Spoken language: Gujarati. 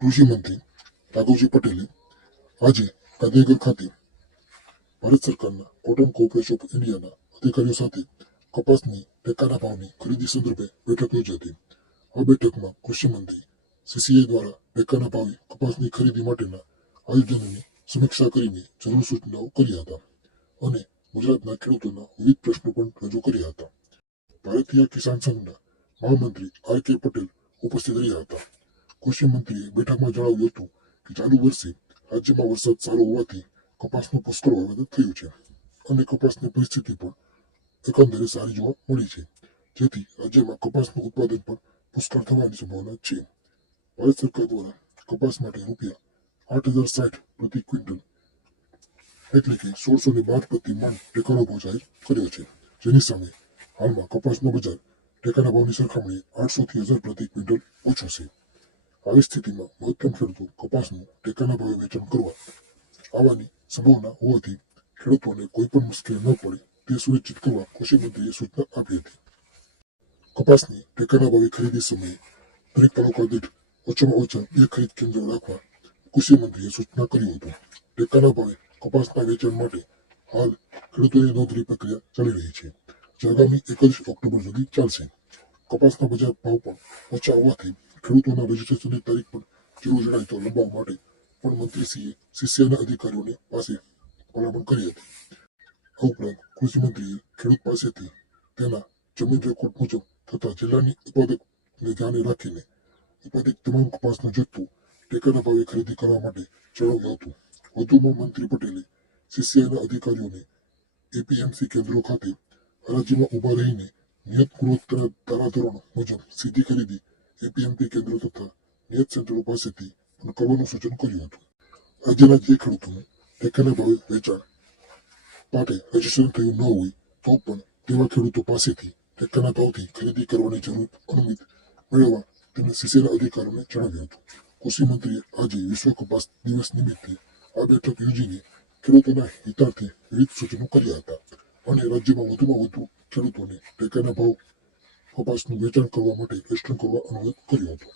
કૃષિ મંત્રી રાઘવજી પટેલે આજે ગાંધીનગર ખાતે ભારત સરકારના કોટન કોર્પોરેશન ઓફ ઇન્ડિયાના અધિકારીઓ સાથે કપાસની ટેકાના ભાવની ખરીદી સંદર્ભે બેઠક યોજી હતી. આ બેઠકમાં કૃષિ મંત્રી સીસીઆઈ દ્વારા ટેકાના ભાવે કપાસની ખરીદી માટેના આયોજનોની સમીક્ષા કરીને જરૂર સૂચનાઓ કર્યા હતા અને ગુજરાતના ખેડૂતોના વિવિધ પ્રશ્નો પણ રજૂ કર્યા હતા. ભારતીય કિસાન સંઘના મહામંત્રી આર કે પટેલ ઉપસ્થિત રહ્યા હતા. કૃષિ મંત્રીએ બેઠકમાં જણાવ્યું હતું કે ચાલુ વર્ષે રાજ્યમાં વરસાદ સારો હોવાથી કપાસનું પુષ્કળ વાવેતર થયું છે અને કપાસની પરિસ્થિતિ પણ એકંદરે સારી જોવા મળી છે. જેથી રાજ્યમાં કપાસનું ઉત્પાદન પણ પુષ્કળ થવાની સંભાવના છે. ભારત સરકાર દ્વારા કપાસ માટે રૂપિયા આઠ હજાર સાઠ પ્રતિ ક્વિન્ટલ એટલે કે સોળસો ને બાર પ્રતિ મણ ટેકાનો ભાવ જાહેર કર્યો છે. જેની સામે હાલમાં કપાસનો બજાર ટેકાના ભાવની સરખામણીએ આઠસો થી હજાર પ્રતિ ક્વિન્ટલ ઓછો છે. આવી સ્થિતિમાં મહત્તમ ખેડૂતો કપાસનું ટેકાના ભાવે વેચાણ કરવા આવવાની સંભાવના હોવાથી ખેડૂતોને કોઈ પણ મુશ્કેલી ન પડે તે સુનિશ્ચિત કરવા કૃષિ મંત્રીએ સૂચના આપી હતી કપાસની ટેકાના ભાવે ખરીદી સમયે દરેક તાલુકા દીઠ ઓછામાં ઓછા બે ખરીદ કેન્દ્રો રાખવા કૃષિ મંત્રીએ સૂચના કર્યું હતું ટેકાના ભાવે કપાસના વેચાણ માટે હાલ ખેડૂતોની નોંધણી પ્રક્રિયા ચાલી રહી છે જે આગામી એકવીસ ઓક્ટોબર સુધી ચાલશે કપાસના બજાર ભાવ પણ ઓછા હોવાથી ખેડૂતોના રજીસ્ટ્રેશનની તારીખ પણ જરૂર જણાય તો લંબાવવા માટે પણ મંત્રીશ્રીએ શિષ્યના અધિકારીઓને પાસે ભલામણ કરી હતી. આ ઉપરાંત કૃષિમંત્રીએ ખેડૂત પાસેથી તેના જમીન રેકોર્ડ મુજબ તથા જિલ્લાની ઉત્પાદકને ધ્યાને રાખીને ઉત્પાદિત તમામ કપાસનું જથ્થું ટેકાના ભાવે ખરીદી કરવા માટે જણાવ્યું હતું. વધુમાં મંત્રી પટેલે સીસીઆઈના અધિકારીઓને એપીએમસી કેન્દ્રો ખાતે હરાજીમાં ઊભા રહીને નિયત ગુણવત્તાના ધારાધોરણ મુજબ સીધી ખરીદી એપીએમસી કેન્દ્ર તથા નિયત સેન્ટરો પાસેથી પણ સૂચન કર્યું હતું રાજ્યના જે ખેડૂતોનું ટેકાના ભાવે વેચાણ માટે રજીસ્ટ્રેશન થયું ન હોય તો પણ તેવા ખેડૂતો પાસેથી ટેકાના ભાવથી ખરીદી કરવાની જરૂર અનુમિત મેળવવા તેમણે સીસીના અધિકારીઓને જણાવ્યું હતું કૃષિ મંત્રીએ આજે વિશ્વ કપાસ દિવસ નિમિત્તે આ બેઠક યોજીને ખેડૂતોના હિતાર્થે વિવિધ સૂચનો કર્યા હતા અને રાજ્યમાં વધુમાં વધુ ખેડૂતોને ટેકાના ભાવ કપાસનું વેચાણ કરવા માટે વેસ્ટર્ન કરવા અનુરોધ કર્યો હતો.